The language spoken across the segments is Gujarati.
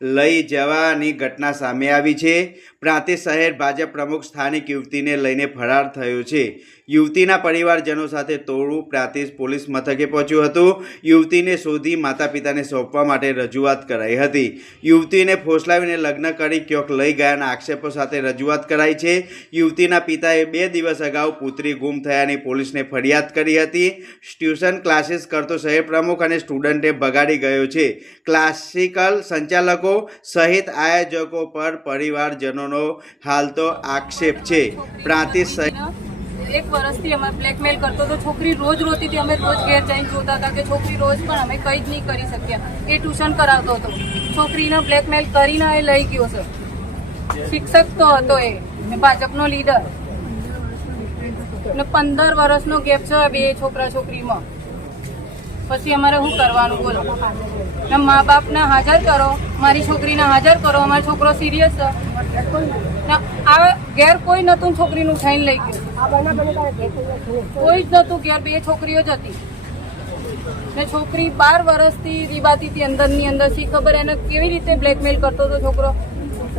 લઈ જવાની ઘટના સામે આવી છે। પ્રાંતિજ શહેર ભાજપ પ્રમુખ સ્થાનિક યુવતીને લઈને ફરાર થયો છે। યુવતીના પરિવારજનો સાથે ટોળું પ્રાંતિજ પોલીસ મથકે પહોંચ્યું હતું। યુવતીને શોધી માતા પિતાને સોંપવા માટે રજૂઆત કરાઈ હતી। યુવતીને ફોસલાવીને લગ્ન કરી ક્યોંક લઈ ગયાના આક્ષેપો સાથે રજૂઆત કરાઈ છે। યુવતીના પિતાએ 2 દિવસ અગાઉ પુત્રી ગુમ થયાની પોલીસને ફરિયાદ કરી હતી। ટ્યુશન ક્લાસીસ કરતો શહેર પ્રમુખ અને સ્ટુડન્ટે બગાડી ગયો છે। ક્લાસિકલ સંચાલકો સહિત આયોજકો પર પરિવારજનોનો હાલ તો આક્ષેપ છે। પ્રાંતિજ एक वर्षથી અમે બ્લેકમેલ કરતો તો છોકરી રોજ રોતી હતી। અમે રોજ ઘેર જઈને જોતા હતા કે છોકરી રોજ પણ અમે કંઈ જ નહીં કરી શક્યા। એ ટ્યુશન કરાવતો હતો, છોકરીને બ્લેકમેલ કરીને એ લઈ ગયો છે। શિક્ષક તો હતો એ ભાજપનો લીડર ને 15 વર્ષનો ગેપ છે બે છોકરા છોકરીમાં। પછી અમારે શું કરવાનું બોલો? ને મા બાપને હાજર કરો, મારી છોકરીને હાજર કરો, અમારો છોકરો સિરિયસ છે ને આ ઘેર કોઈ નતું, છોકરીનું થઈને લઈ ગયું, કોઈ જ નતું ઘેર, 2 છોકરીઓ જ હતી ને છોકરી 12 વર્ષથી રીબાતી હતી અંદરની અંદર। શી ખબર એને કેવી રીતે બ્લેકમેલ કરતો હતો છોકરો।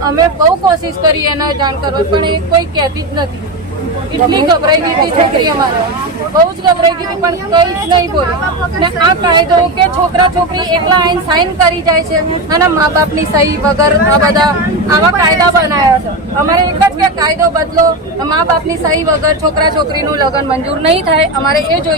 અમે બહુ કોશિશ કરી એને જાણ કરવા, પણ એ કોઈ કહેતી જ નથી। એટલી ગભરાઈ ગઈ હતી છોકરી અમારે, બહુ જ ગભરાઈ ગઈ હતી, પણ કંઈ જ નહીં બોલે। ને આ કાયદો કે છોકરા છોકરી એકલા આઈને સાઇન કરી જાય છે અને મા બાપની સહી વગર આ બધા આવા કાયદા બનાવ્યા છે। અમારે એક જ કે કાયદો બદલો, મા બાપની સહી વગર છોકરા છોકરીનું લગ્ન મંજૂર નહીં થાય। અમારે એ જોઈએ।